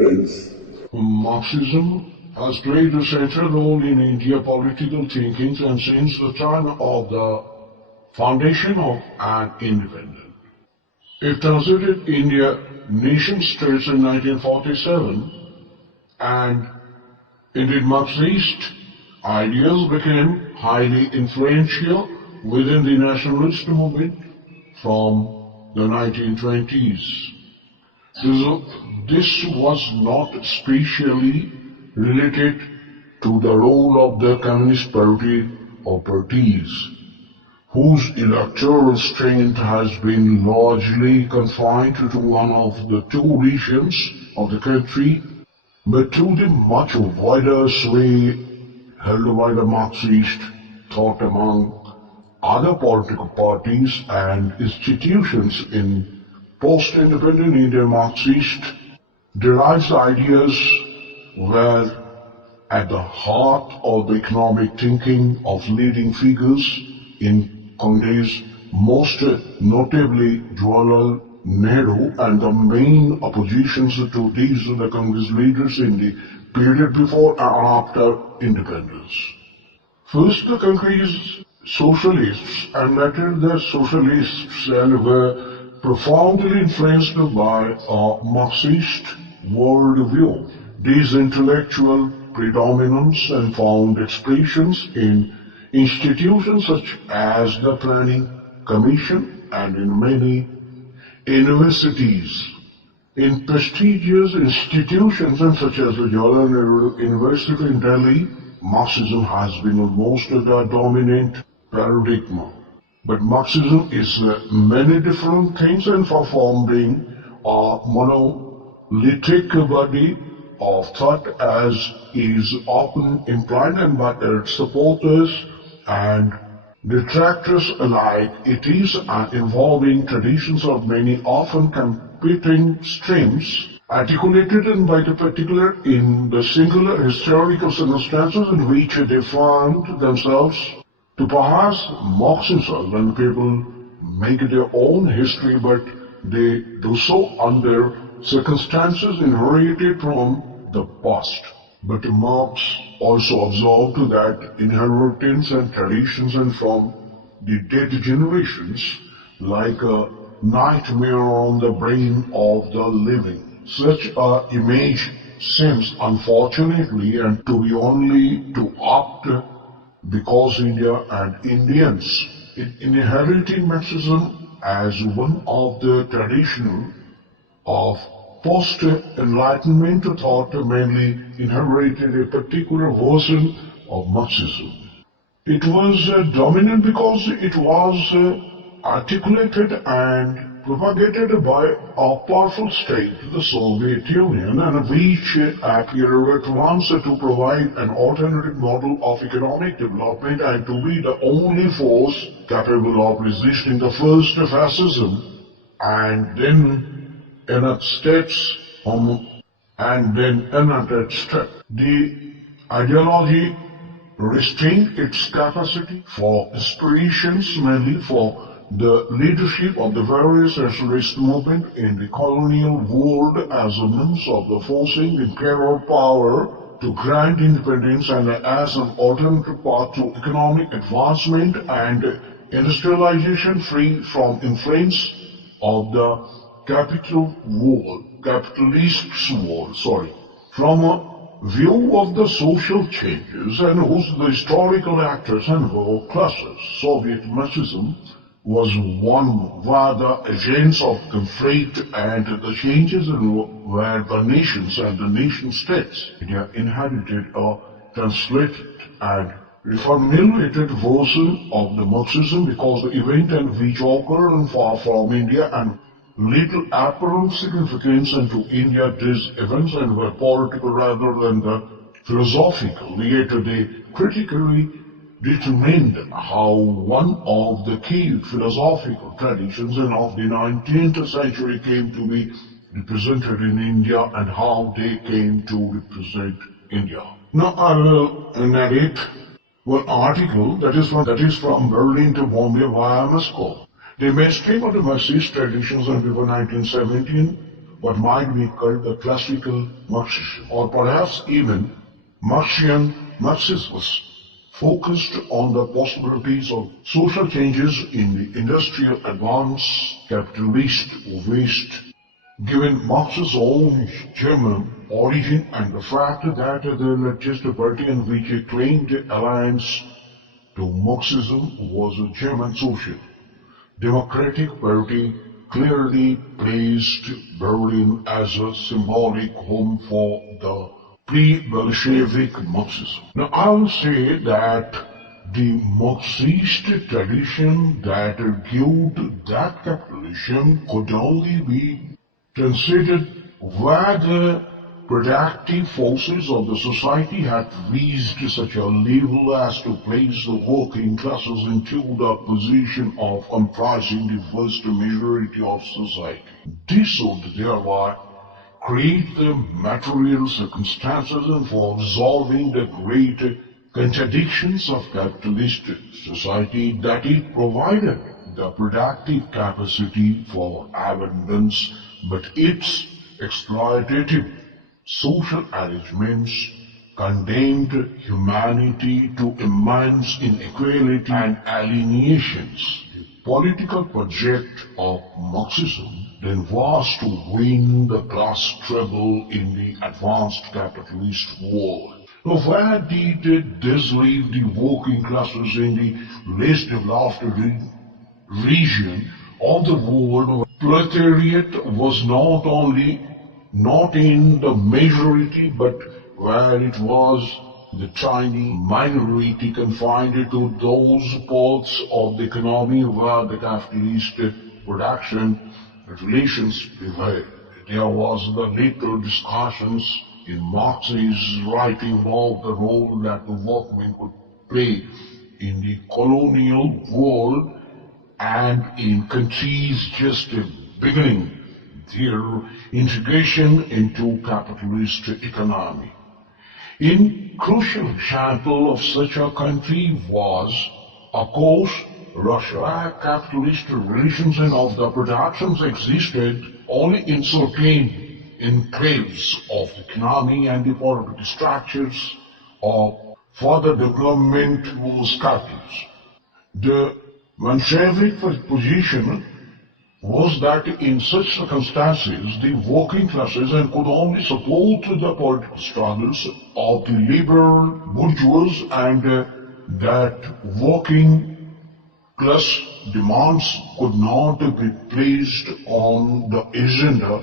friends. Marxism has played a central role in Indian political thinking and since the time of the foundation of an independent. It transited India nation-states in 1947 and indeed Marxist ideas became highly influential within the nationalist movement from the 1920s. This was not specially related to the role of the Communist Party or parties, whose electoral strength has been largely confined to one of the two regions of the country, but to the much wider sway held by the Marxist thought among other political parties and institutions in post-independent India. Marxist derives ideas were at the heart of the economic thinking of leading figures in Congress, most notably Jawaharlal Nehru, and the main oppositions to these the Congress leaders in the period before and after independence. First, the country's socialists and later the socialists were profoundly influenced by a Marxist worldview. These intellectual predominance and found expressions in institutions such as the Planning Commission and in many universities. In prestigious institutions such as the Jawaharlal Nehru University in Delhi, Marxism has been almost the dominant paradigm. But Marxism is many different things and far from being a monolithic body of thought as is often implied and by its supporters and detractors alike. It is an evolving traditions of many often competing streams articulated and by the particular in the singular historical circumstances in which they find themselves. To perhaps Marxism when people make their own history, but they do so under circumstances inherited from the past. But Marx also observed that inheritance and traditions and from the dead generations like a nightmare on the brain of the living. Such a image seems unfortunately and to be only to opt because India and Indians in inheriting Marxism as one of the traditional of post-enlightenment thought mainly inherited a particular version of Marxism. It was dominant because it was articulated and propagated by a powerful state, the Soviet Union, and which appeared at once to provide an alternative model of economic development and to be the only force capable of resisting the first fascism and then United States and then United States. The ideology restrained its capacity for inspirations mainly for the leadership of the various nationalist movements in the colonial world as a means of the forcing imperial power to grant independence and as an alternative path to economic advancement and industrialization free from influence of the capitalist world. From a view of the social changes and whose the historical actors and world classes, Soviet Marxism was one where the agents of conflict and the changes were the nations and the nation-states. India inherited a translated and reformulated version of the Marxism because the event and which occurred far from India and little apparent significance into India these events and were political rather than the philosophical. Yet they critically determined how one of the key philosophical traditions of the 19th century came to be represented in India and how they came to represent India. Now I will narrate one article that is from Berlin to Bombay via Moscow. The mainstream of the Marxist traditions before 1917 what might be called the classical Marxism, or perhaps even Marxian Marxism, was focused on the possibilities of social changes in the industrial advance capitalist West. Given Marx's own German origin and the fact that the latest party in which he claimed alliance to Marxism was a German social democratic party, clearly placed Berlin as a symbolic home for the pre-Bolshevik Marxism. Now I will say that the Marxist tradition that argued that capitalism could only be considered where the productive forces of the society had reached such a level as to place the working classes into the position of comprising the vast majority of society. This would thereby create the material circumstances for resolving the great contradictions of capitalist society, that it provided the productive capacity for abundance, but its exploitative social arrangements condemned humanity to immense inequality and alienations. The political project of Marxism then was to win the class struggle in the advanced capitalist world. Now, where did this leave the working classes in the less developed region of the world? Proletariat was not only not in the majority, but where it was the tiny minority confined to those parts of the economy where the capitalist production relations prevailed. There was the little discussions in Marx's writing about the role that the workmen could play in the colonial world and in countries just beginning their integration into capitalist economy. In crucial example of such a country was, of course, Russia. Capitalist relations and of the productions existed only in certain enclaves of the economy, and the political structures of further development was captives. The Bolshevik position was that in such circumstances the working classes and could only support the political struggles of the liberal bourgeois, and that working class demands could not be placed on the agenda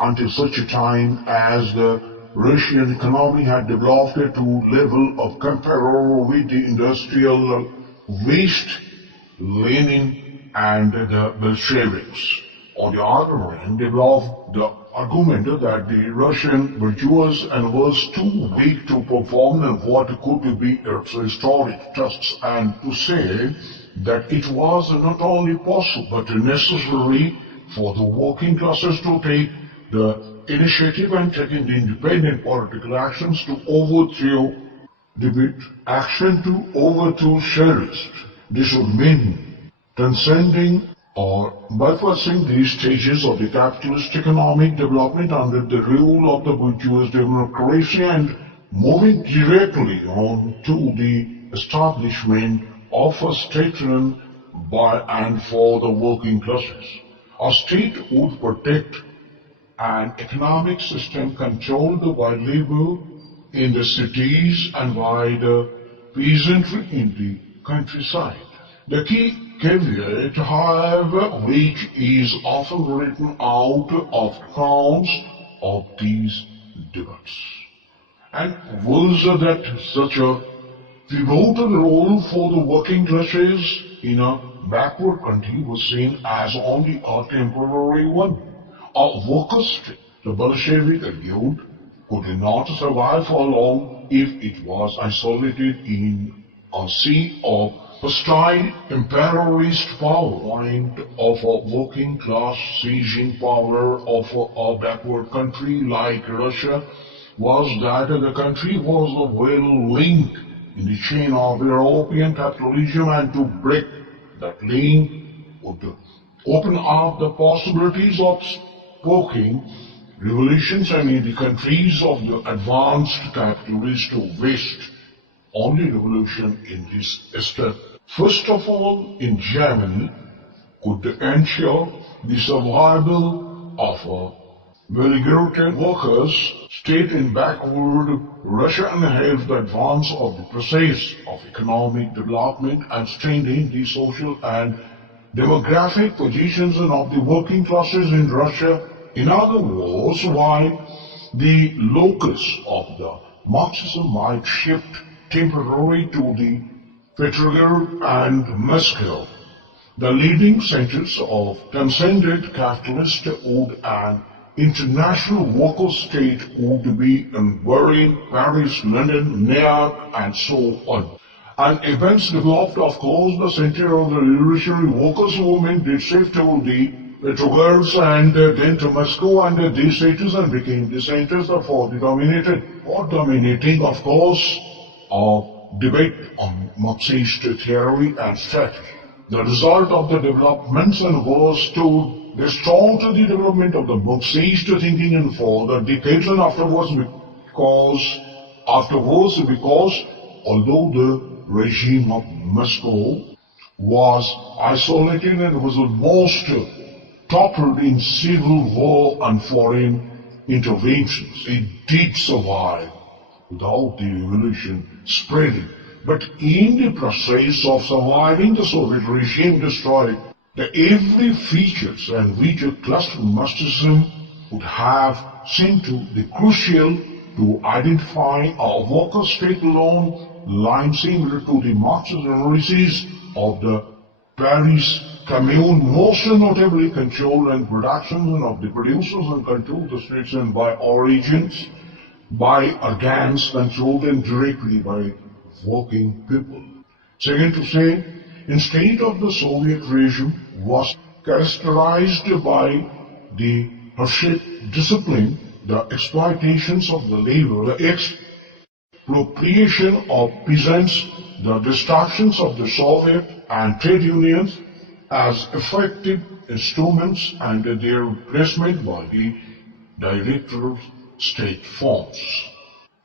until such a time as the Russian economy had developed to level of comparable with the industrial West, Lenin and the Bolsheviks. On the other hand, developed the argument that the Russian bourgeois was too weak to perform what could be its historic tasks, and to say that it was not only possible but necessary for the working classes to take the initiative and taking the independent political actions to overthrow socialists. This would mean transcending or bypassing these stages of the capitalist economic development under the rule of the bourgeois democracy and moving directly on to the establishment of a state run by and for the working classes. A state would protect an economic system controlled by labor in the cities and by the peasantry in the countryside. The key caveat, however, which is often written out of accounts of these debates, and was that such a pivotal role for the working classes in a backward country was seen as only a temporary one. A workers' state, the Bolshevik argued, could not survive for long if it was isolated in a sea of hostile imperialist power. Point of a working class seizing power of a backward country like Russia was that the country was well linked in the chain of European capitalism, and to break that link would open up the possibilities of sparking revolutions and in the countries of the advanced capitalist West, only revolution in this step. First of all, in Germany, could ensure the survival of migrant workers stayed in backward Russia and helped the advance of the process of economic development and strengthening the social and demographic positions of the working classes in Russia. In other words, while the locus of the Marxism might shift temporarily to the Petrograd and Moscow, the leading centers of transcendent capitalist would an international worker state would be in Berlin, Paris, London, New York, and so on. And events developed, of course, the center of the revolutionary workers' movement did shift to the Petrograds and then to Moscow and these cities and became the centers for the dominating, of course, of debate on Marxist theory and strategy. The result of the developments and was to distort the development of the Marxist thinking and for the decades and afterwards because although the regime of Moscow was isolated and was almost toppled in civil war and foreign interventions, it did survive without the revolution spreading. But in the process of surviving, the Soviet regime destroyed the every features and which a cluster Marxism would have seemed to be crucial to identify a worker state alone line similar to the Marxist analysis of the Paris Commune, most notably control and production of the producers and control the states and by origins, by organs controlled and directly by working people. Second to say, instead of the Soviet regime was characterized by the harsh discipline, the exploitations of the labor, the expropriation of peasants, the destructions of the Soviet and trade unions as effective instruments and their replacement by the director state forms.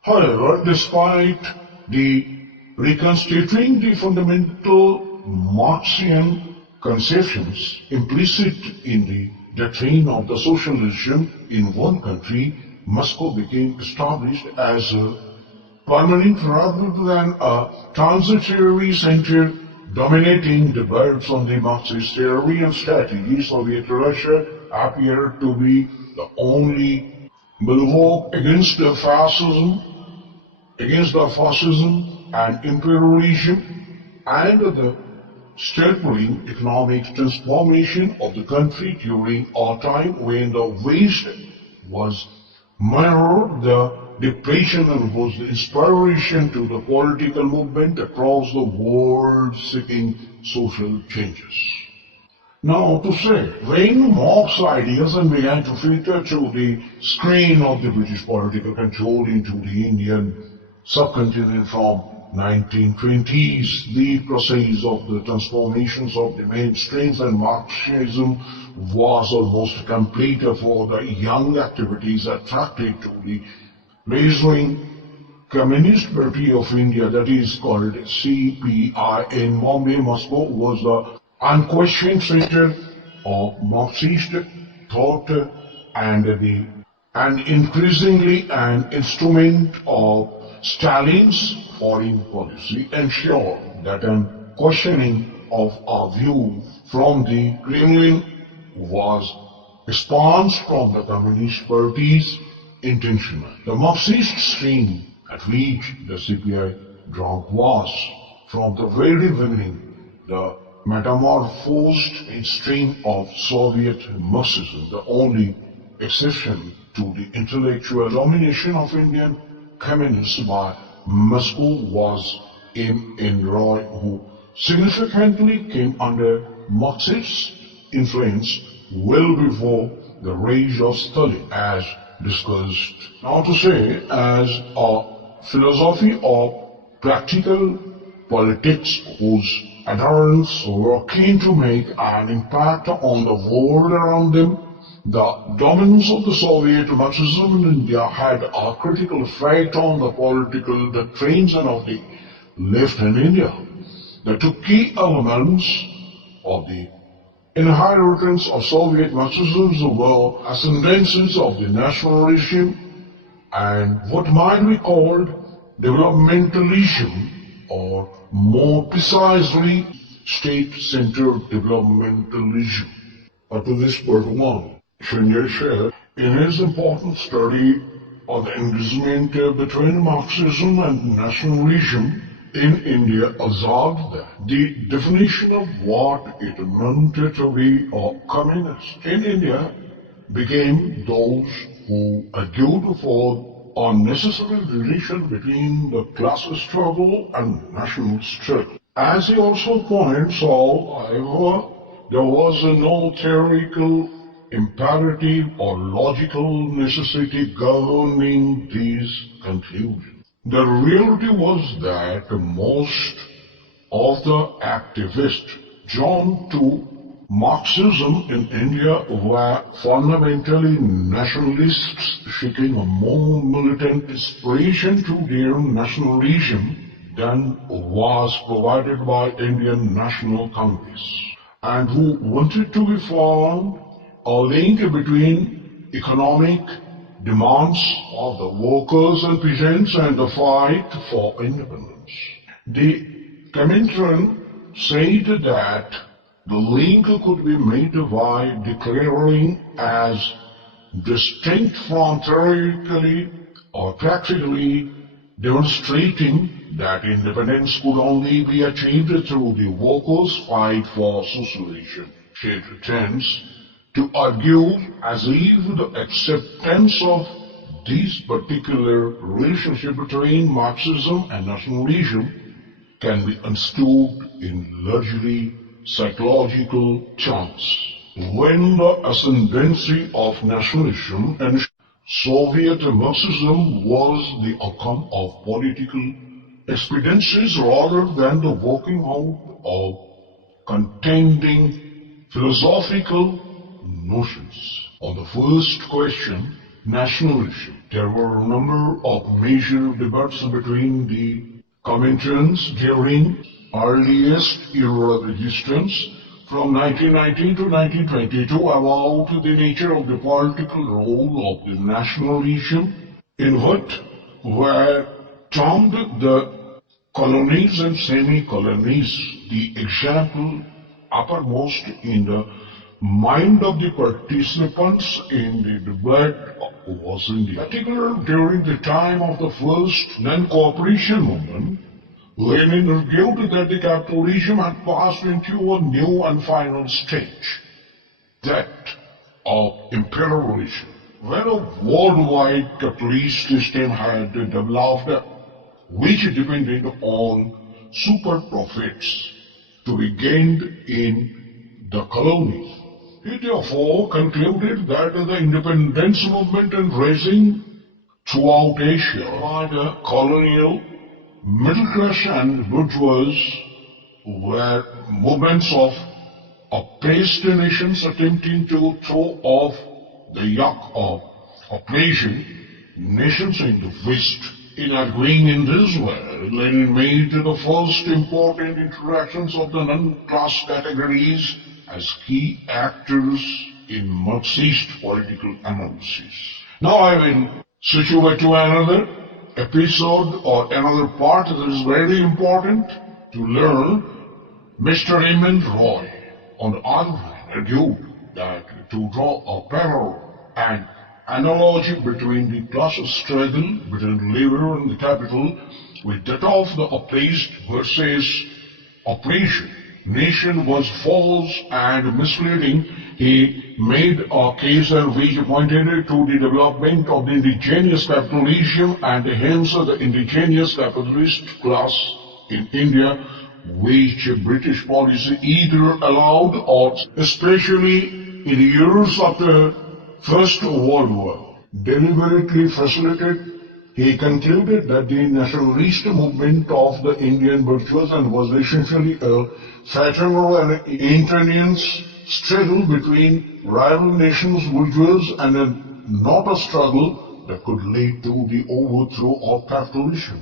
However, despite the reconstituting the fundamental Marxian conceptions implicit in the doctrine of the socialism in one country, Moscow became established as a permanent rather than a transitory center dominating debates on the Marxist theory and strategy. Soviet Russia appeared to be the only bulwark against the fascism and imperialism and the stirring economic transformation of the country during a time when the West was mirrored the depression and was the inspiration to the political movement across the world seeking social changes. Now to say, when Marx's ideas began to filter through the screen of the British political control into the Indian subcontinent from 1920s, the process of the transformations of the mainstreams and Marxism was almost complete for the young activities attracted to the blazing Communist Party of India, that is called CPI in Bombay. Moscow was the unquestioned center of Marxist thought and increasingly an instrument of Stalin's foreign policy ensured that an questioning of our view from the Kremlin was expunged from the Communist Party's intentional. The Marxist stream at which the CPI drank was, from the very beginning, the metamorphosed stream of Soviet Marxism, the only exception to the intellectual domination of Indian communists by Moscow was M.N. Roy, who significantly came under Marxist influence well before the rise of Stalin, as discussed. Now to say, as a philosophy of practical politics whose adherents were keen to make an impact on the world around them, The dominance of the Soviet Marxism in India had a critical effect on the political doctrines of the left in India. The two key elements of the inheritance of Soviet Marxism were ascendances of the nationalism and what might be called developmentalism, or more precisely state-centered developmentalism. To this part one, Shenye shared in his important study of the engagement between Marxism and nationalism in India observed that the definition of what it meant to be a communist in India became those who argued for a necessary relation between the class struggle and national struggle. As he also points out, however, there was no theoretical imperative or logical necessity governing these conclusions. The reality was that most of the activists drawn to Marxism in India were fundamentally nationalists seeking a more militant inspiration to their nationalism than was provided by Indian National Congress, and who wanted to be found a link between economic demands of the workers and peasants and the fight for independence. The Comintern said that the link could be made by declaring as distinct from theoretically or practically demonstrating that independence could only be achieved through the workers' fight for socialization. She tends to argue as if the acceptance of this particular relationship between Marxism and nationalism can be understood in largely psychological terms. When the ascendancy of nationalism and Soviet Marxism was the outcome of political expediencies rather than the working out of contending philosophical notions. On the first question, nationalism, there were a number of major debates between the Cominterns during earliest era of resistance from 1919 to 1922 about the nature of the political role of the nationalism in what were termed the colonies and semi-colonies. The example uppermost in the mind of the participants in the debate was in particular during the time of the first non-cooperation movement. Lenin argued that the capitalism had passed into a new and final stage, that of imperialism, where a worldwide capitalist system had developed which depended on super profits to be gained in the colonies. He therefore concluded that the independence movement and rising throughout Asia by the colonial middle class and bourgeoisie were movements of oppressed nations attempting to throw off the yoke of oppression nations in the West. In agreeing in this way, Lenin made the first important introductions of the non-class categories as key actors in Marxist political analysis. Now I will switch over to another episode or another part that is very important to learn. Mr. Raymond Roy, on the other hand, argued that to draw a parallel and analogy between the class struggle between the labor and the capital with that of the oppressed versus oppression nation was false and misleading. He made a case in which pointed to the development of the indigenous capitalism and hence the indigenous capitalist class in India, which British policy either allowed or, especially in the years after First World War, deliberately facilitated. He concluded that the nationalist movement of the Indian bourgeoisie was essentially a fraternal and intense struggle between rival nations, bourgeois, and not a struggle that could lead to the overthrow of capitalism.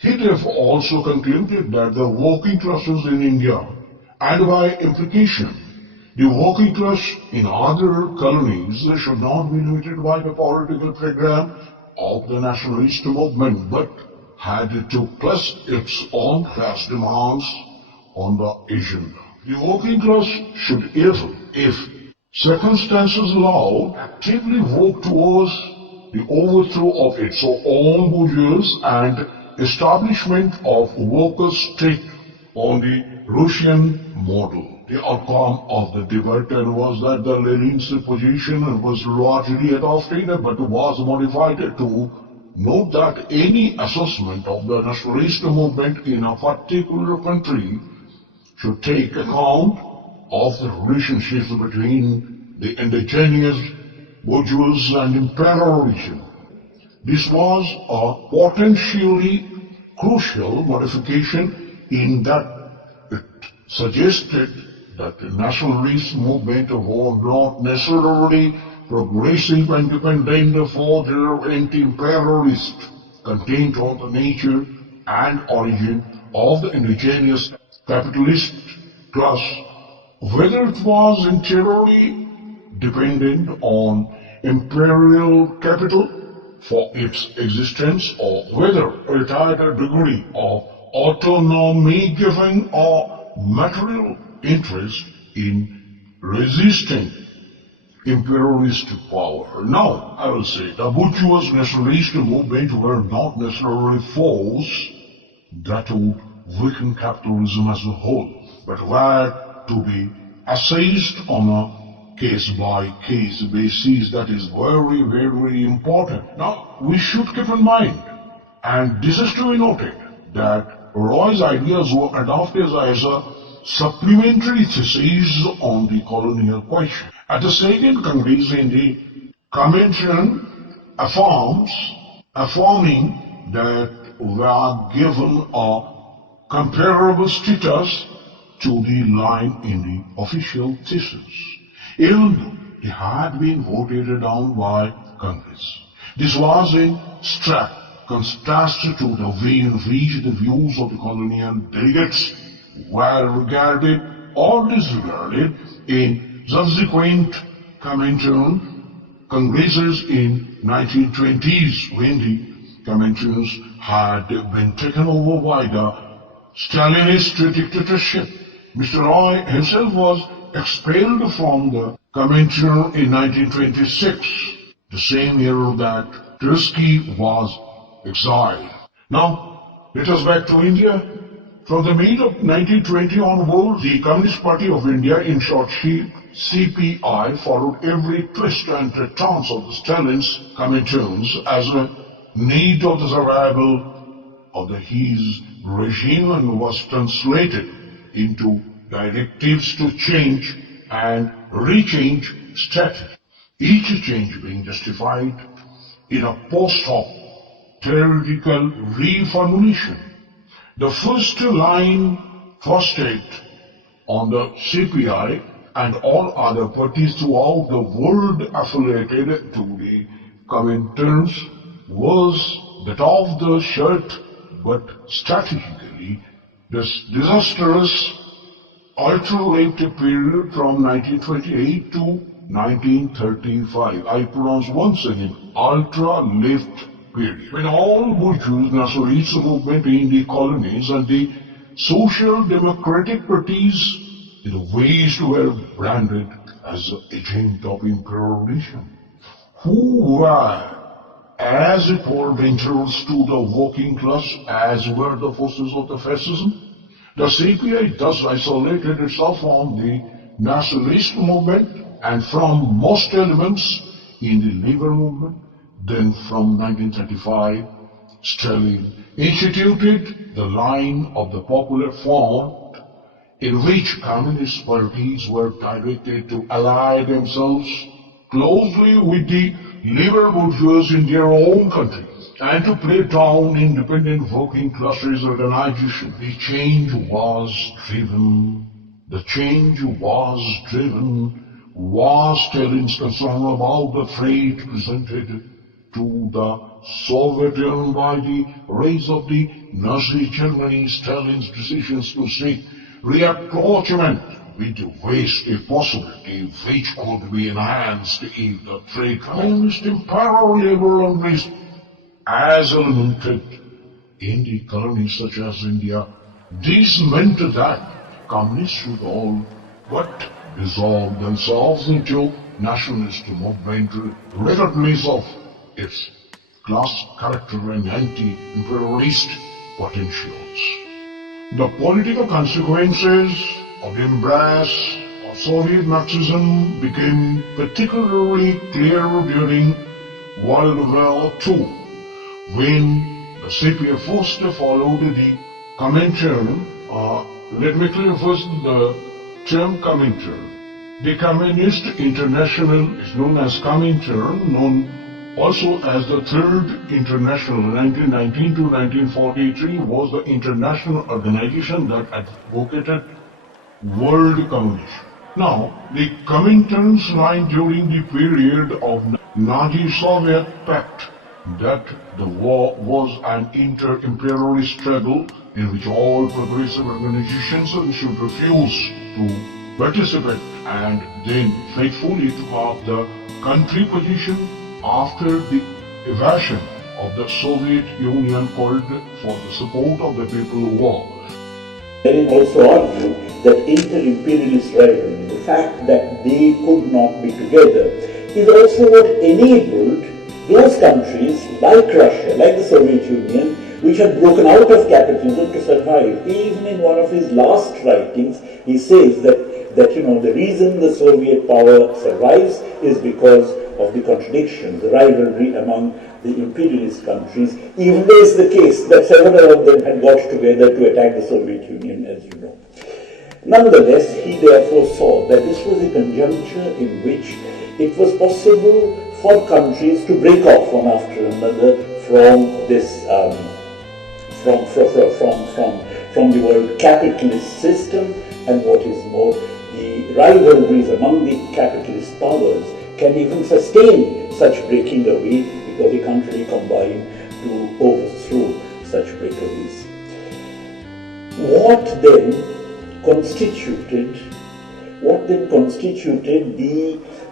He therefore also concluded that the working classes in India, and by implication, the working class in other colonies, should not be limited by the political program of the nationalist movement, but had to place its own class demands on the agenda. The working class should, if circumstances allowed, actively work towards the overthrow of its own bourgeois and establishment of workers' state on the Russian model. The outcome of the debate then was that the Lenin's position was largely adopted but was modified to note that any assessment of the nationalist movement in a particular country should take account of the relationships between the indigenous bourgeois and imperialism. This was a potentially crucial modification in that it suggested that the nationalist movement was not necessarily progressive and dependent for their anti-imperialist content on the nature and origin of the indigenous capitalist class, whether it was entirely dependent on imperial capital for its existence or whether it had a degree of autonomy given or material interest in resisting imperialist power. Now, I will say the bourgeois nationalist movement were not necessarily forces that would weaken capitalism as a whole, but were to be assessed on a case-by-case basis. That is very, very important. Now, we should keep in mind, and this is to be noted, that Roy's ideas were adopted as a supplementary thesis on the colonial question. At the second Congress in the Convention affirming that we are given a comparable status to the line in the official thesis, even though they had been voted down by Congress. This was in stark contrast to the way in which the views of the colonial delegates were regarded or disregarded in subsequent Congresses in 1920s, when the conventions had been taken over by the Stalinist dictatorship. Mr. Roy himself was expelled from the convention in 1926, the same year that Trotsky was exiled. Now, let us back to India. From the mid of 1920 onward, the Communist Party of India, in short CPI, followed every twist and turns of the Stalin's conventions as a need of the survival of his regime and was translated into directives to change and rechange strategy, each change being justified in a post hoc theoretical reformulation. The first line fostered on the CPI and all other parties throughout the world affiliated to the Comintern was that of the short but strategically disastrous ultra-left period from 1928 to 1935. I pronounce once again, ultra-left period, when all bourgeois nationalist movement in the colonies and the social democratic parties in the West were branded as agents of imperialism, who were, as it were, dangerous to the working class, as were the forces of the fascism. The CPI thus isolated itself from the nationalist movement and from most elements in the labor movement. Then from 1935, Stalin instituted the line of the Popular Front, in which communist parties were directed to ally themselves closely with the labor bourgeois in their own country and to play down independent working classes organization. The change was driven The change was still concern about the threat presented to the Soviet Union by the rise of the Nazi Germany, Stalin's decisions to seek reapproachment with the West, a possibility which could be enhanced if the three communist imperial unrest as elemented in the colonies such as India. This meant that communists should all but dissolve themselves into nationalist movement regardless of its class character and anti-imperialist potentials. The political consequences of the embrace of Soviet Marxism became particularly clear during World War II, when the CPA first followed the Comintern. Let me clear first the term Comintern. The Communist International is known as Comintern, known also as the Third International. 1919 to 1943 was the international organization that advocated world communism. Now, the Comintern's line during the period of Nazi-Soviet pact that the war was an inter-imperialist struggle in which all progressive organizations should refuse to participate and then faithfully took up the country position after the evasion of the Soviet Union called for the support of the People War. Lenin also argued that inter-imperialist rivalry, the fact that they could not be together, is also what enabled those countries like Russia, like the Soviet Union, which had broken out of capitalism to survive. Even in one of his last writings, he says that the reason the Soviet power survives is because of the contradiction, the rivalry among the imperialist countries, even though it's the case that several of them had got together to attack the Soviet Union, as you know. Nonetheless, he therefore saw that this was a conjuncture in which it was possible for countries to break off one after another from this, from the world capitalist system, and what is more, the rivalries among the capitalist powers can even sustain such breaking away because they can't really combine to overthrow such breakaways. What then constituted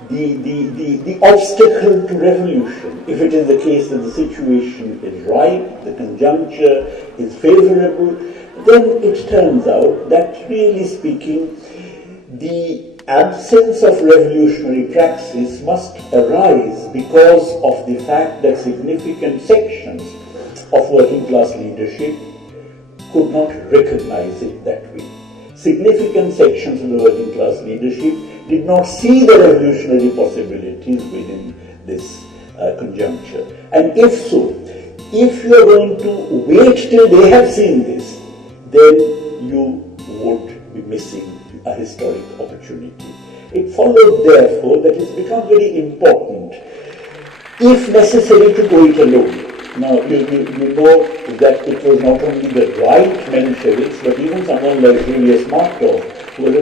the obstacle to revolution? If it is the case that the situation is right, the conjuncture is favorable, then it turns out that, really speaking, the absence of revolutionary praxis must arise because of the fact that significant sections of working class leadership could not recognize it that way. Significant sections of the working class leadership did not see the revolutionary possibilities within this conjuncture. And if so, if you are going to wait till they have seen this, then you would be missing a historic opportunity. It followed, therefore, that it's become very important, if necessary, to go it alone. Now, you know that it was not only the right Mensheviks, but even someone like Julius Markov, who was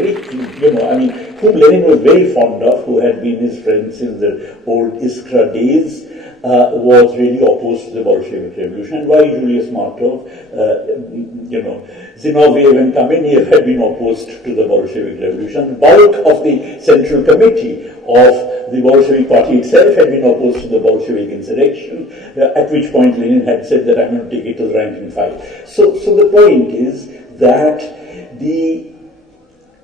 whom Lenin was very fond of, who had been his friend since the old Iskra days, was really opposed to the Bolshevik Revolution. And why Julius Markov? Zinoviev and Kamenev had been opposed to the Bolshevik Revolution. The bulk of the Central Committee of the Bolshevik Party itself had been opposed to the Bolshevik insurrection, at which point Lenin had said that I'm going to take it to the rank and file. So the point is that the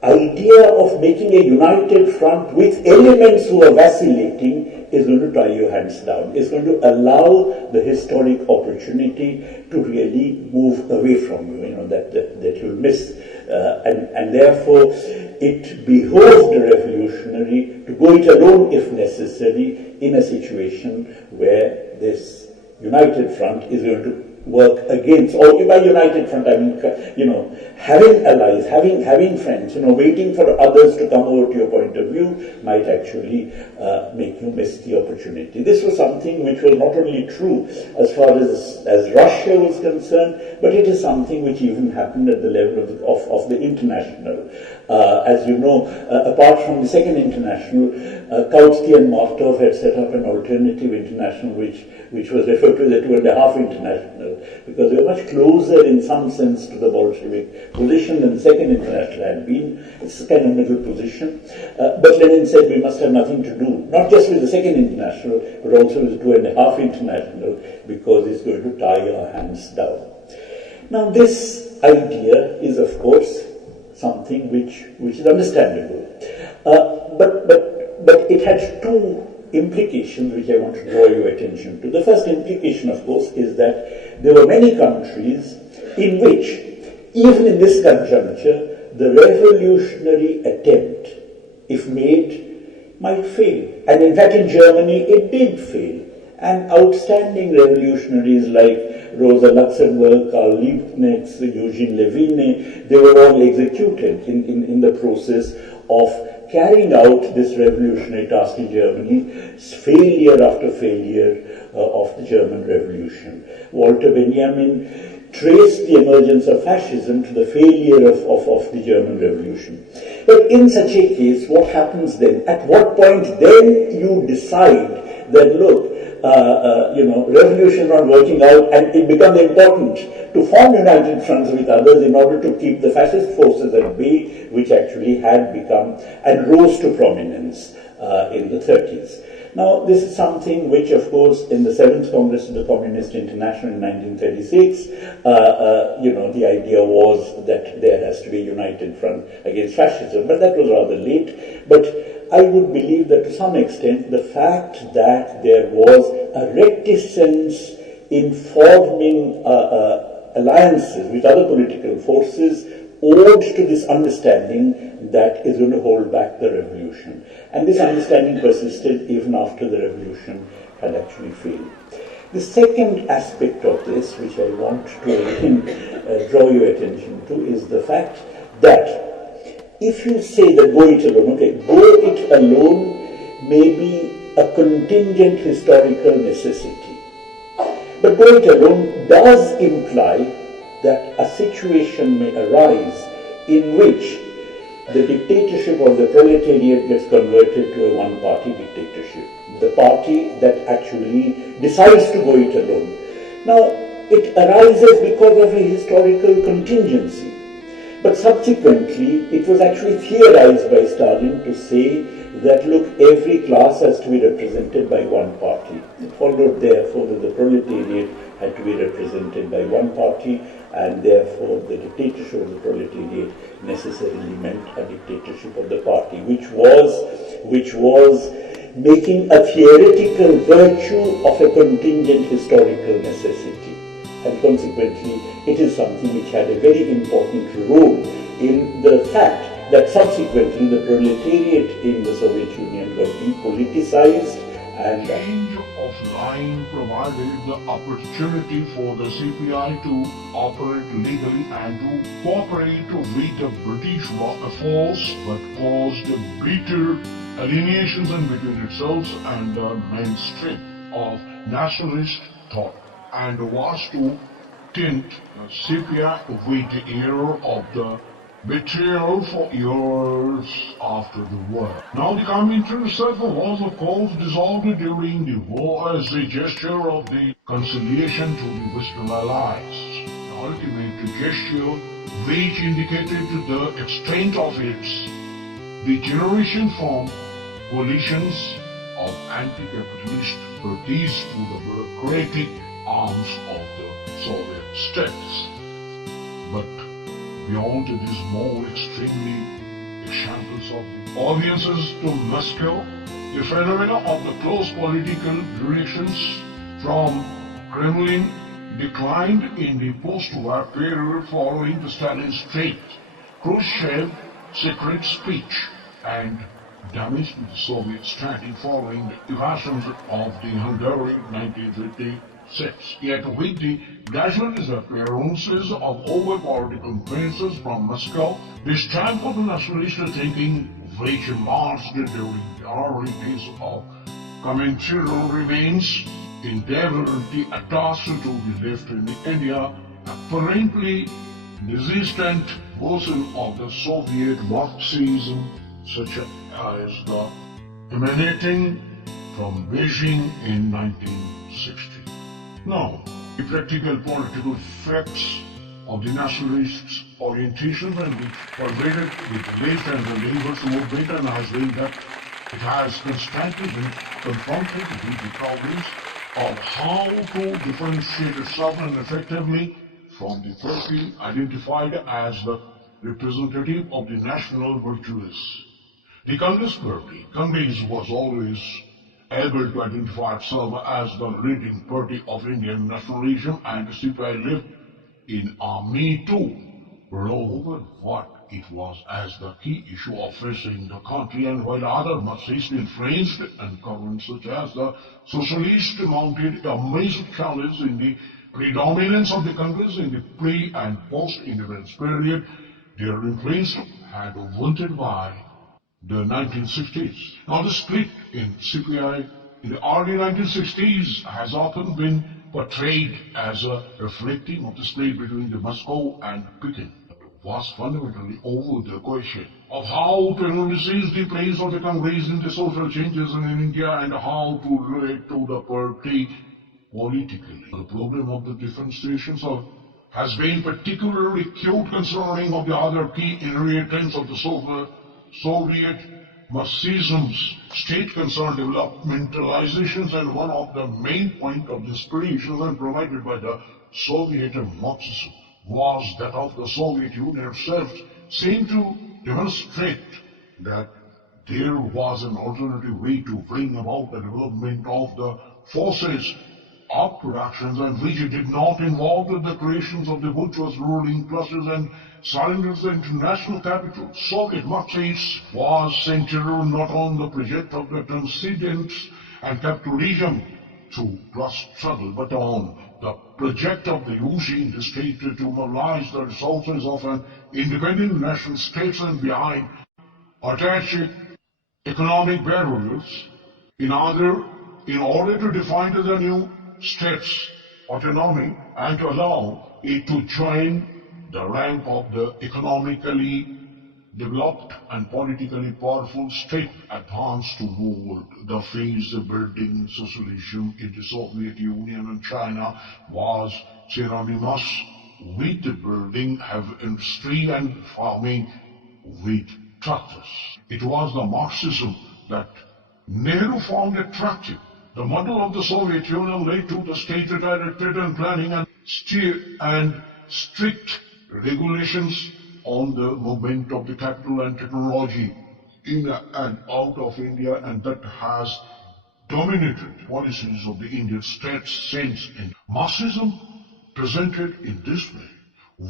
idea of making a united front with elements who are vacillating is going to tie your hands down. It's going to allow the historic opportunity to really move away from you, that you'll miss. And therefore, it behoves the revolutionary to go it alone if necessary in a situation where this united front is going to work against, or by united front, I mean, having allies, having friends, waiting for others to come over to your point of view might actually make you miss the opportunity. This was something which was not only true as far as Russia was concerned, but it is something which even happened at the level of the international As you know, apart from the Second International, Kautsky and Markov had set up an alternative international which was referred to as the 2.5 International, because they were much closer in some sense to the Bolshevik position than the Second International had been. It's a kind of middle position. But Lenin said we must have nothing to do, not just with the Second International, but also with the 2.5 International, because it's going to tie our hands down. Now this idea is, of course, something which is understandable. But it had two implications which I want to draw your attention to. The first implication, of course, is that there were many countries in which, even in this conjuncture, the revolutionary attempt, if made, might fail. And in fact, in Germany, it did fail. And outstanding revolutionaries like Rosa Luxemburg, Karl Liebknecht, Eugene Levine, they were all executed in the process of carrying out this revolutionary task in Germany, failure after failure of the German Revolution. Walter Benjamin traced the emergence of fascism to the failure of the German Revolution. But in such a case, what happens then? At what point then you decide that, look, revolution is not working out, and it becomes important to form united fronts with others in order to keep the fascist forces at bay, which actually had become and rose to prominence in the 30s. Now, this is something which, of course, in the 7th Congress of the Communist International in 1936, the idea was that there has to be a united front against fascism, but that was rather late. But I would believe that to some extent the fact that there was a reticence in forming alliances with other political forces owed to this understanding that is going to hold back the revolution. And this understanding persisted even after the revolution had actually failed. The second aspect of this, which I want to draw your attention to, is the fact that if you say that go it alone, okay, go it alone may be a contingent historical necessity. But go it alone does imply that a situation may arise in which the dictatorship of the proletariat gets converted to a one-party dictatorship. The party that actually decides to go it alone. Now, it arises because of a historical contingency. But subsequently, it was actually theorized by Stalin to say that, look, every class has to be represented by one party. It followed, therefore, that the proletariat had to be represented by one party, and therefore the dictatorship of the proletariat necessarily meant a dictatorship of the party, which was making a theoretical virtue of a contingent historical necessity. And consequently, it is something which had a very important role in the fact that subsequently the proletariat in the Soviet Union got depoliticized, and change of line provided the opportunity for the CPI to operate legally and to cooperate with the British force, but caused bitter alienations in between itself and the mainstream of nationalist thought, and was to tint CPI with the era of the betrayal for years after the war. Now the Comintern itself was of course dissolved during the war as a gesture of the conciliation to the Western Allies. The ultimate gesture which indicated the extent of its degeneration from coalitions of anti-capitalist parties to the bureaucratic arms of the Soviet states. But beyond these more extremely examples of the audiences to Moscow, the phenomena of the close political relations from Kremlin declined in the post-war period following the Stalin's fate, Khrushchev's secret speech, and damage to the Soviet standing following the evasions of the Hungary in 1956. Yet with the gradual disappearances of over political influences from Moscow, the stamp of the nationalist thinking which marched during the early days of Comintern remains indelibly attached to the left in India, apparently resistant version of the Soviet Marxism, such as the emanating from Beijing in 1960. Now, the practical political effects of the nationalists' orientation and which pervaded with the left and the labor's movement has been that it has constantly been confronted with the problems of how to differentiate itself and effectively from the party identified as the representative of the national virtues. The Congress party, Congress was always able to identify itself as the leading party of Indian nationalism, and the CPI lived in Me Too. Moreover, what it was as the key issue of facing the country, and while other Marxist-influenced and currents such as the socialists mounted a major challenge in the predominance of the Congress in the pre- and post-independence period, their influence had wanted by the 1960s. Now the split in CPI in the early 1960s has often been portrayed as a reflecting of the split between the Moscow and Peking. It was fundamentally over the question of how to analyze the place of the Congress in the social changes in India and how to relate to the party politically. The problem of the differentiations has been particularly acute concerning of the other key inheritance of the Soviet Marxism's state-concerned developmentalizations, and one of the main points of inspiration and provided by the Soviet Marxism was that of the Soviet Union itself seemed to demonstrate that there was an alternative way to bring about the development of the forces of productions, and which did not involve the creations of the bourgeois ruling classes and surrenders the international capital. Soviet Marxism was centered not on the project of the transcendence and capitalism through class struggle, but on the project of the using the state to mobilize the resources of an independent national state and behind attached economic barriers in order to define the new state's autonomy and to allow it to join the rank of the economically developed and politically powerful state advanced toward the phase of building socialism in the Soviet Union and China was synonymous with the building of industry and farming with tractors. It was the Marxism that Nehru found attractive. The model of the Soviet Union led to the state-directed and planning and strict regulations on the movement of the capital and technology in and out of India, and that has dominated policies of the Indian state since. And Marxism presented in this way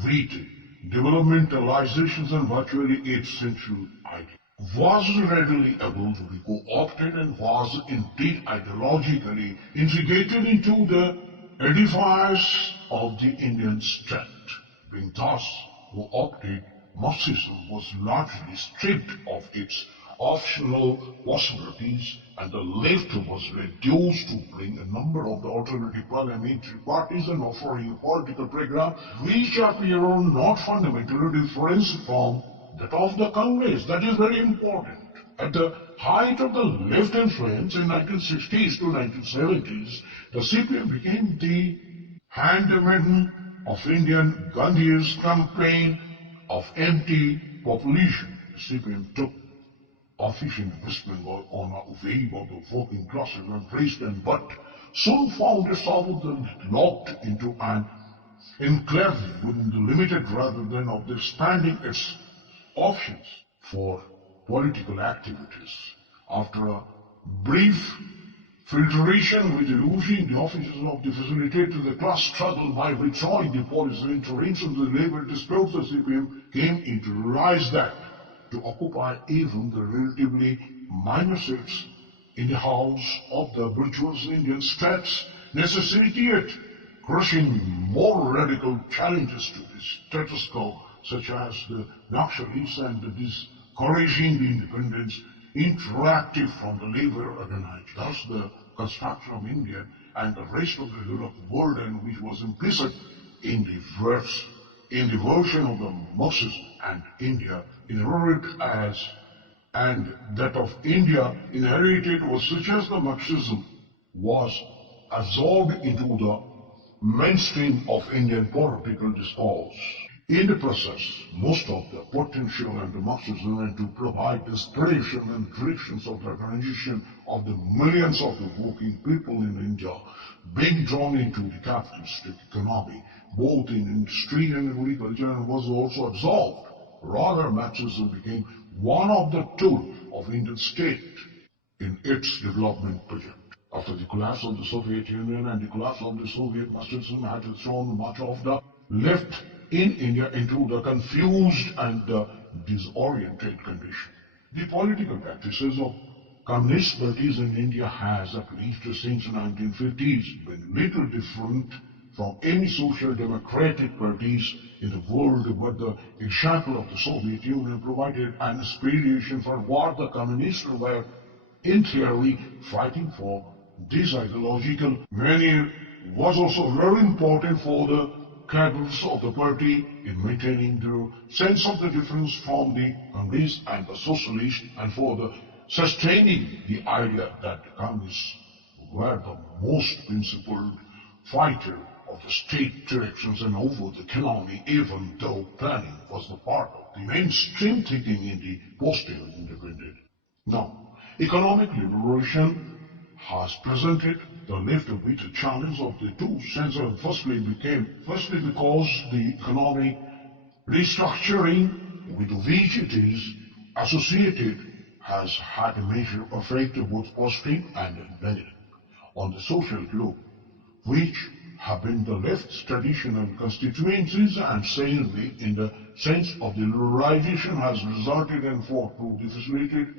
with developmentalizations and virtually its central idea was readily able to be co-opted and was indeed ideologically integrated into the edifice of the Indian state. Being thus co-opted, Marxism was largely stripped of its optional possibilities, and the left was reduced to bring a number of the alternative parliamentary parties and offering a political program which appear not fundamentally different from that of the Congress. That is very important. At the height of the left influence in 1960s to 1970s, the CPM became the handmaiden of Indian Gandhi's campaign of anti-population. The CPM took office in West Bengal on a wave of the working classes and raised them, but soon found itself locked into an enclave within the limited rather than of the expanding its options for political activities. After a brief filtration with using the offices of the facilitator the class struggle by withdrawing the policy intervention of the labor disputes, the CPM came into realize that to occupy even the relatively minor seats in the house of the bourgeois Indian states necessitated crushing more radical challenges to the status quo, such as the Naxalis and the discouraging the independence interactive from the labor organized. Thus the construction of India and the rest of the developed world, and which was implicit in the verse in the version of the Marxist and India inherited as and that of India inherited was such as the Marxism was absorbed into the mainstream of Indian political discourse. In the process, most of the potential and the Marxism and to provide inspiration and directions of the organization of the millions of the working people in India being drawn into the capitalistic economy, both in industry and agriculture, and was also absorbed. Rather, Marxism became one of the tools of Indian state in its development project. After the collapse of the Soviet Union and the collapse of the Soviet Marxism had thrown much of the left in India into the confused and the disoriented condition. The political practices of communist parties in India has, at least since the 1950s, been little different from any social democratic parties in the world, but the example of the Soviet Union provided an inspiration for what the communists were in theory fighting for. This ideological veneer was also very important for the cadres of the party in maintaining the sense of the difference from the communists and the socialists, and for the sustaining the idea that the communists were the most principled fighter of the state directions and over the economy, even though planning was the part of the mainstream thinking in the post-independent. Now, economic liberation has presented the left with the challenge of the two senses. Firstly because the economic restructuring with which it is associated has had a major effect, both positive and negative, on the social globe, which have been the left's traditional constituencies, and secondly, in the sense of the liberalization has resulted in to facilitate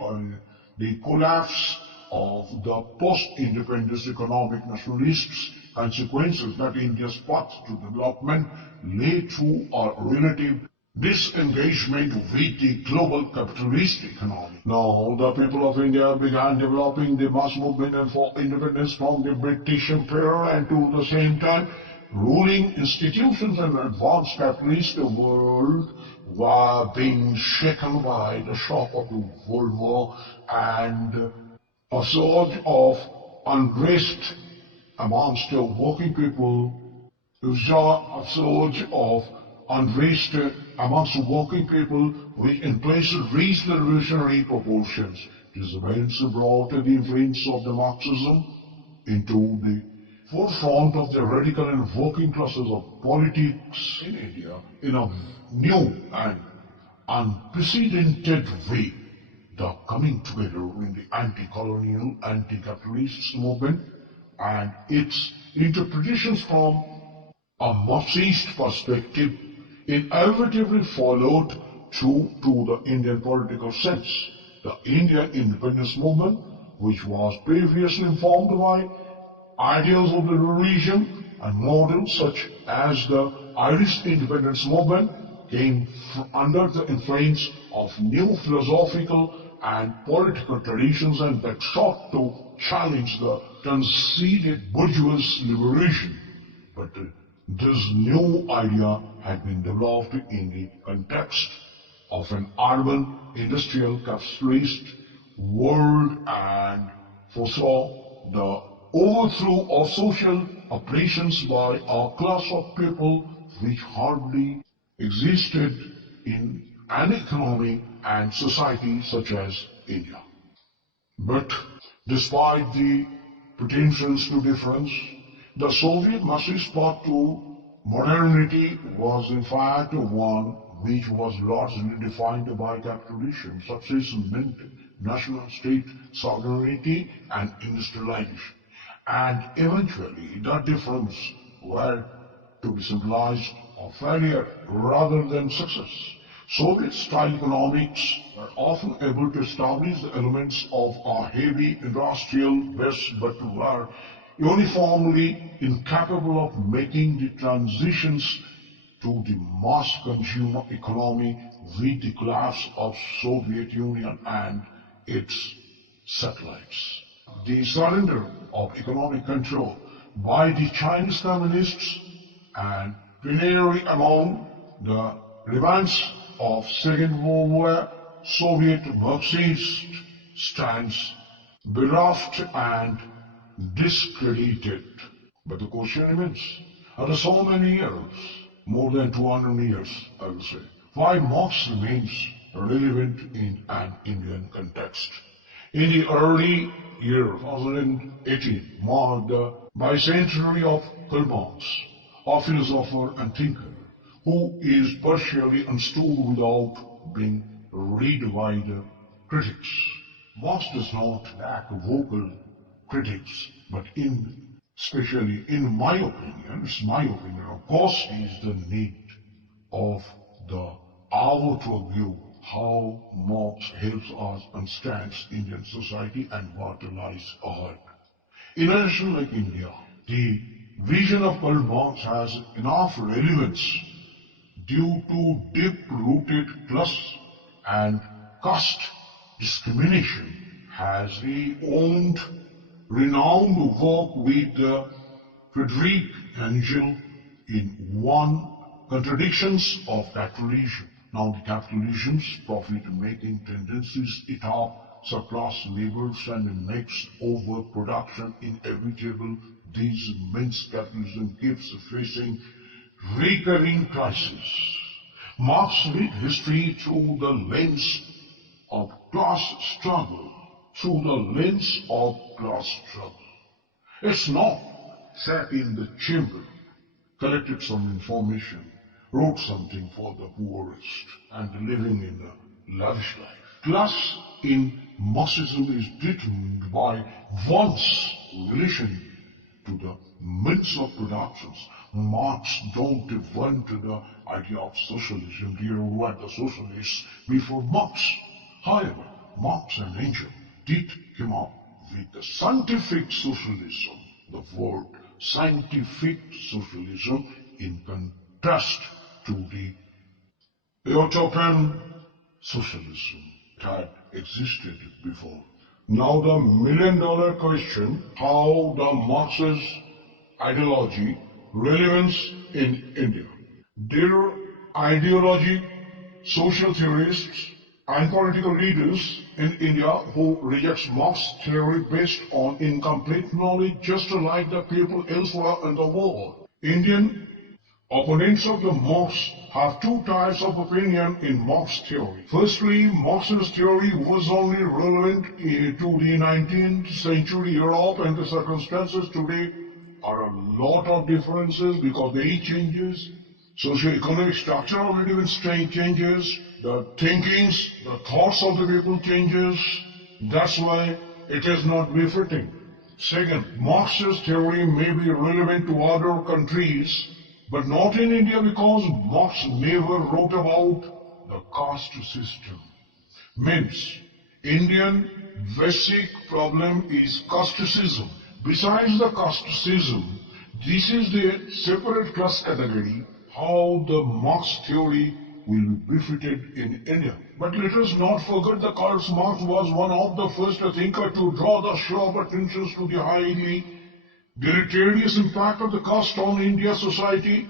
the collapse of the post-independence economic nationalists, consequences that India's path to development lay through a relative disengagement with the global capitalist economy. Now, the people of India began developing the mass movement for independence from the British Empire, and to the same time, ruling institutions and advanced capitalist world were being shaken by the shock of the World War and a surge of unrest amongst the working people, a surge of unrest amongst the working people, which in places reached the revolutionary proportions. These events brought the influence of the Marxism into the forefront of the radical and working classes of politics in India in a new and unprecedented way. The coming together in the anti-colonial, anti-capitalist movement and its interpretations from a Marxist perspective inevitably followed through to the Indian political sense. The Indian independence movement, which was previously informed by ideals of the religion and models such as the Irish independence movement, came under the influence of new philosophical and political traditions, and that sought to challenge the conceded bourgeois liberation. But this new idea had been developed in the context of an urban industrial capitalist world and foresaw the overthrow of social operations by a class of people which hardly existed in an economy and society such as India. But despite the pretensions to difference, the Soviet Marxist path to modernity was in fact one which was largely defined by capitalism, success meant national state sovereignty and industrialization. And eventually the difference were to be symbolized of failure rather than success. Soviet-style economics were often able to establish the elements of a heavy industrial base, but were uniformly incapable of making the transitions to the mass consumer economy with the collapse of Soviet Union and its satellites. The surrender of economic control by the Chinese communists and plenary among the advance of Second World War, Soviet Marxist stance bereft and discredited. But the question remains, after so many years, more than 200 years, I will say, why Marx remains relevant in an Indian context. In the early year 2018 marked the bicentenary of Karl Marx, a philosopher and thinker who is partially understood without being read by the critics. Marx does not lack vocal critics, but especially in my opinion, it's my opinion, of course, is the need of the hour to view how Marx helps us understand Indian society and what lies ahead. In a nation like India, the vision of Karl Marx has enough relevance due to deep-rooted class and caste discrimination, has he owned renowned work with Friedrich Engel in One Contradictions of Capitalism. Now the capitalism's profit-making tendencies eat up surplus labors and makes overproduction inevitable. This means capitalism keeps facing recurring crises. Marx read history through the lens of class struggle. It's not sat in the chamber, collected some information, wrote something for the poorest, and living in a lavish life. Class in Marxism is determined by one's relation to the means of productions. Marx don't want the idea of socialism. There were the socialists before Marx. However, Marx and Engel did come up with the scientific socialism, the word scientific socialism, in contrast to the utopian socialism that existed before. Now the million-dollar question, how the Marxist ideology relevance in India. Their ideology, social theorists and political leaders in India who reject Marx theory based on incomplete knowledge, just like the people elsewhere in the world. Indian opponents of the Marx have two types of opinion in Marx theory. Firstly, Marxist theory was only relevant to the 19th century Europe, and the circumstances today are a lot of differences because the age changes, socio-economic structure of living changes, the thinkings, the thoughts of the people changes. That's why it is not befitting. Second, Marxist theory may be relevant to other countries, but not in India because Marx never wrote about the caste system. Means, Indian basic problem is casteism. Besides the casteism, this is the separate class category, how the Marx theory will be befitted in India. But let us not forget that Karl Marx was one of the first thinkers to draw the sharp attention to the highly deleterious impact of the caste on India's society,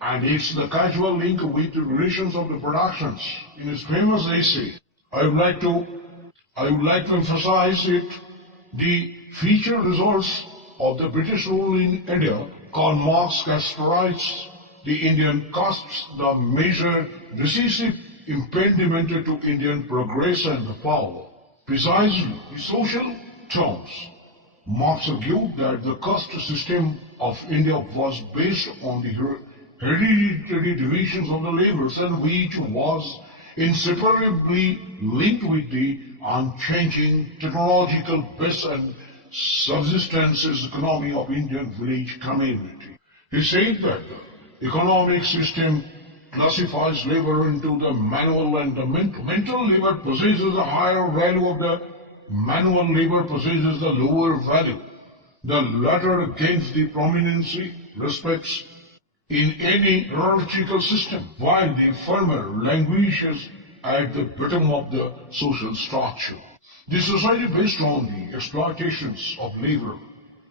and it's the causal link with the relations of the productions. In his famous essay, I would like to emphasize it, the future results of the British rule in India. Karl Marx categorized the Indian castes, the major decisive impediment to Indian progress and power. Precisely in social terms, Marx argued that the caste system of India was based on the hereditary divisions of the labors, and which was inseparably linked with the unchanging technological base and subsistences economy of Indian village community. He said that the economic system classifies labor into the manual and the mental. Mental labor possesses a higher value of the manual labor possesses the lower value. The latter gains the prominence respects in any hierarchical system, while the former languishes at the bottom of the social structure. The society based on the exploitations of labor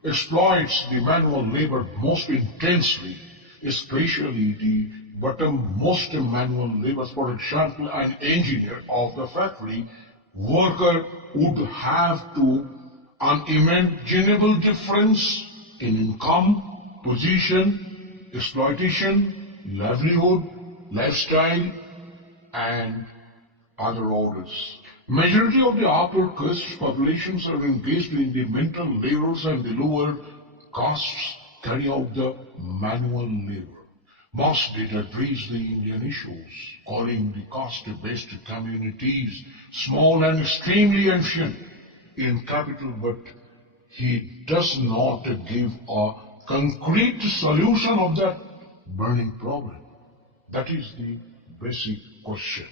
exploits the manual labor most intensely, especially the but most manual labor, for example, an engineer of the factory worker would have to unimaginable difference in income, position, exploitation, livelihood, lifestyle, and other orders. Majority of the upper caste populations are engaged in the mental labors and the lower castes carry out the manual labor. Marx did address the Indian issues, calling the caste-based communities small and extremely ancient in capital, but he does not give a concrete solution of that burning problem. That is the basic question.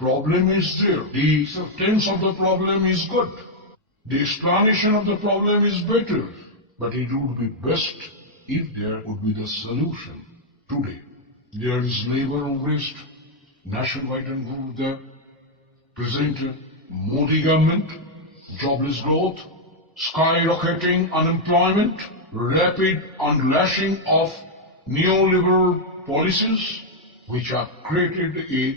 Problem is there. The acceptance of the problem is good. The explanation of the problem is better. But it would be best if there would be the solution. Today, there is labor unrest nationwide under the present Modi government, jobless growth, skyrocketing unemployment, rapid unlashing of neoliberal policies, which have created a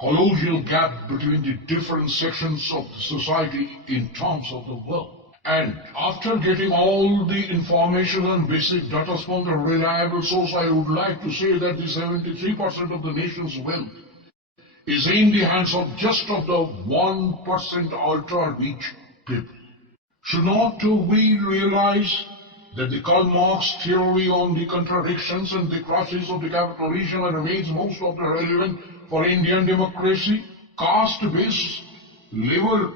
colossal gap between the different sections of the society in terms of the wealth. And after getting all the information and basic data from a reliable source, I would like to say that the 73% of the nation's wealth is in the hands of just of the 1% ultra-rich people. Should not we realize that the Karl Marx theory on the contradictions and the crisis of the capitalism remains most of the relevant for Indian democracy? Caste-based labor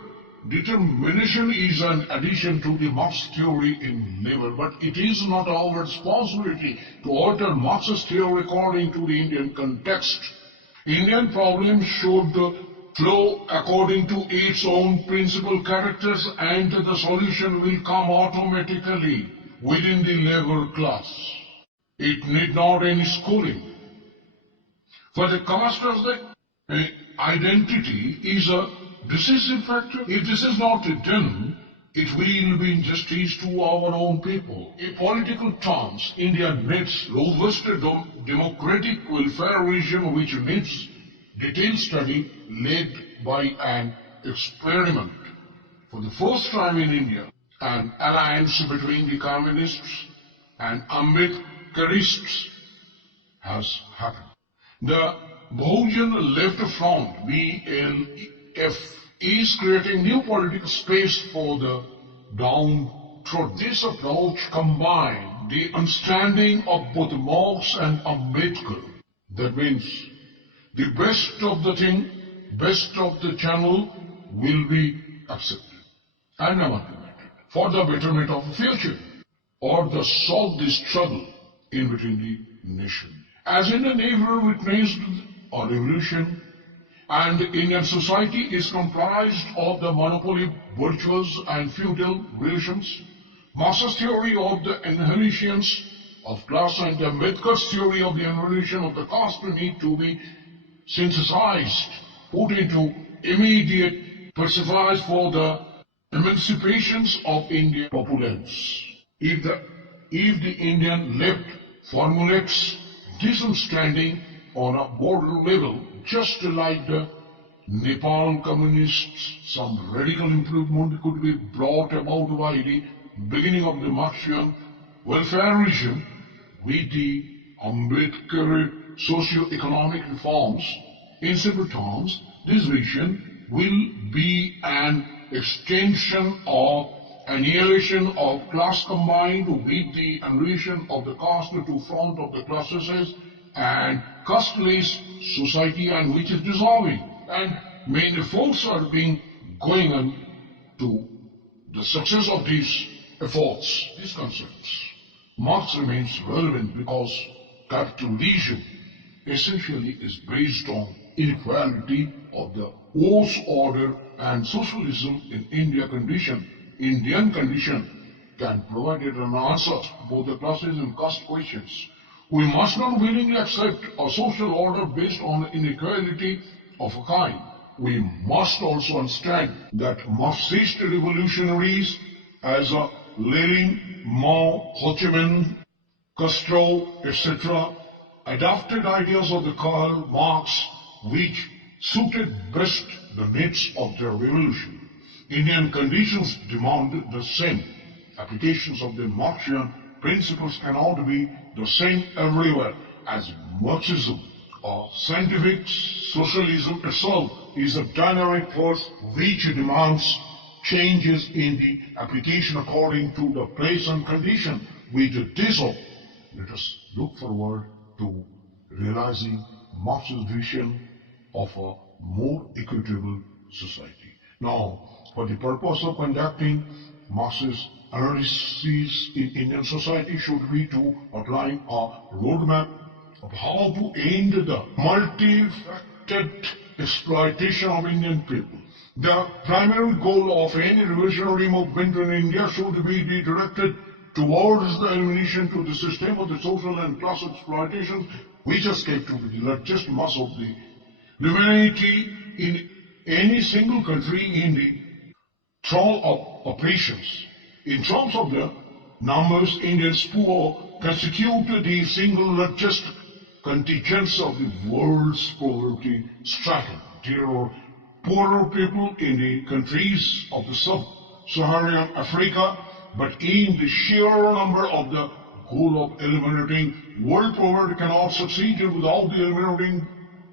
determination is an addition to the Marx theory in labor, but it is not our responsibility to alter Marx's theory according to the Indian context. Indian problems should flow according to its own principal characters, and the solution will come automatically within the labor class. It need not any schooling. For the caste as the identity is a decisive factor. If this is not done, it will be injustice to our own people. In political terms, India needs robust democratic welfare regime which needs detailed study led by an experiment. For the first time in India, an alliance between the communists and Ambedkarists has happened. The Bahujan Left Front, BLF, is creating new political space for the downtrodden. This approach combines the understanding of both Marx and Ambedkar. That means the best of the thing, best of the channel will be accepted and amalgamated for the betterment of the future or to solve the struggle in between the nation. As India never witnessed a revolution, and Indian society is comprised of the monopoly, virtues and feudal relations, Marx's theory of the inheritance of class and Ambedkar's theory of the inheritance of the caste need to be synthesized, put into immediate perseverance for the emancipations of Indian populace. If the Indian left formulates this understanding on a border level, just like the Nepal communists, some radical improvement could be brought about by the beginning of the Marxian welfare regime with the Ambedkar socio-economic reforms. In simple terms, this vision will be an extension of annihilation of class combined with the annihilation of the caste to front of the classes and casteless society, and which is dissolving. And many efforts are being going on to the success of these efforts, these concepts. Marx remains relevant because capitalism essentially is based on inequality of the worse order, and socialism in Indian condition can provide an answer to both the classes and caste questions. We must not willingly accept a social order based on inequality of a kind. We must also understand that Marxist revolutionaries as Lenin, Mao, Ho Chi Minh, Castro, etc., adopted ideas of the Karl Marx which suited best the needs of their revolution. Indian conditions demanded the same. Applications of the Marxian principles cannot be the same everywhere, as Marxism or scientific socialism itself is a dynamic force which demands changes in the application according to the place and condition. With this all, let us look forward to realizing Marx's vision of a more equitable society. Now, for the purpose of conducting Marx's analysis in Indian society should be to outline a roadmap of how to end the multifaceted exploitation of Indian people. The primary goal of any revolutionary movement in India should be directed towards the elimination to the system of the social and class exploitation which escape to the largest mass of the humanity in any single country in the thrall of oppressions. In terms of the numbers, Indians poor constitute the single largest contingents of the world's poverty stricken. There are poorer people in the countries of the sub-Saharan Africa, but in the sheer number of the goal of eliminating world poverty cannot succeed without the eliminating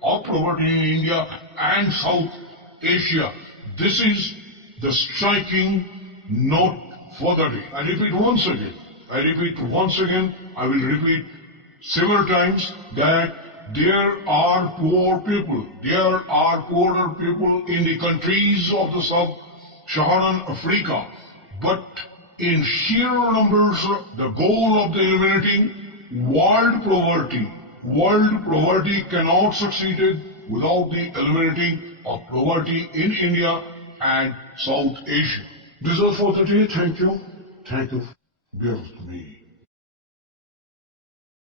of poverty in India and South Asia. This is the striking note for the day. I repeat once again, I will repeat several times that there are poor people, there are poorer people in the countries of the sub-Saharan Africa, but in sheer numbers, the goal of the eliminating world poverty cannot succeed without the eliminating of poverty in India and South Asia. This is all for today. Thank you. Bear with me.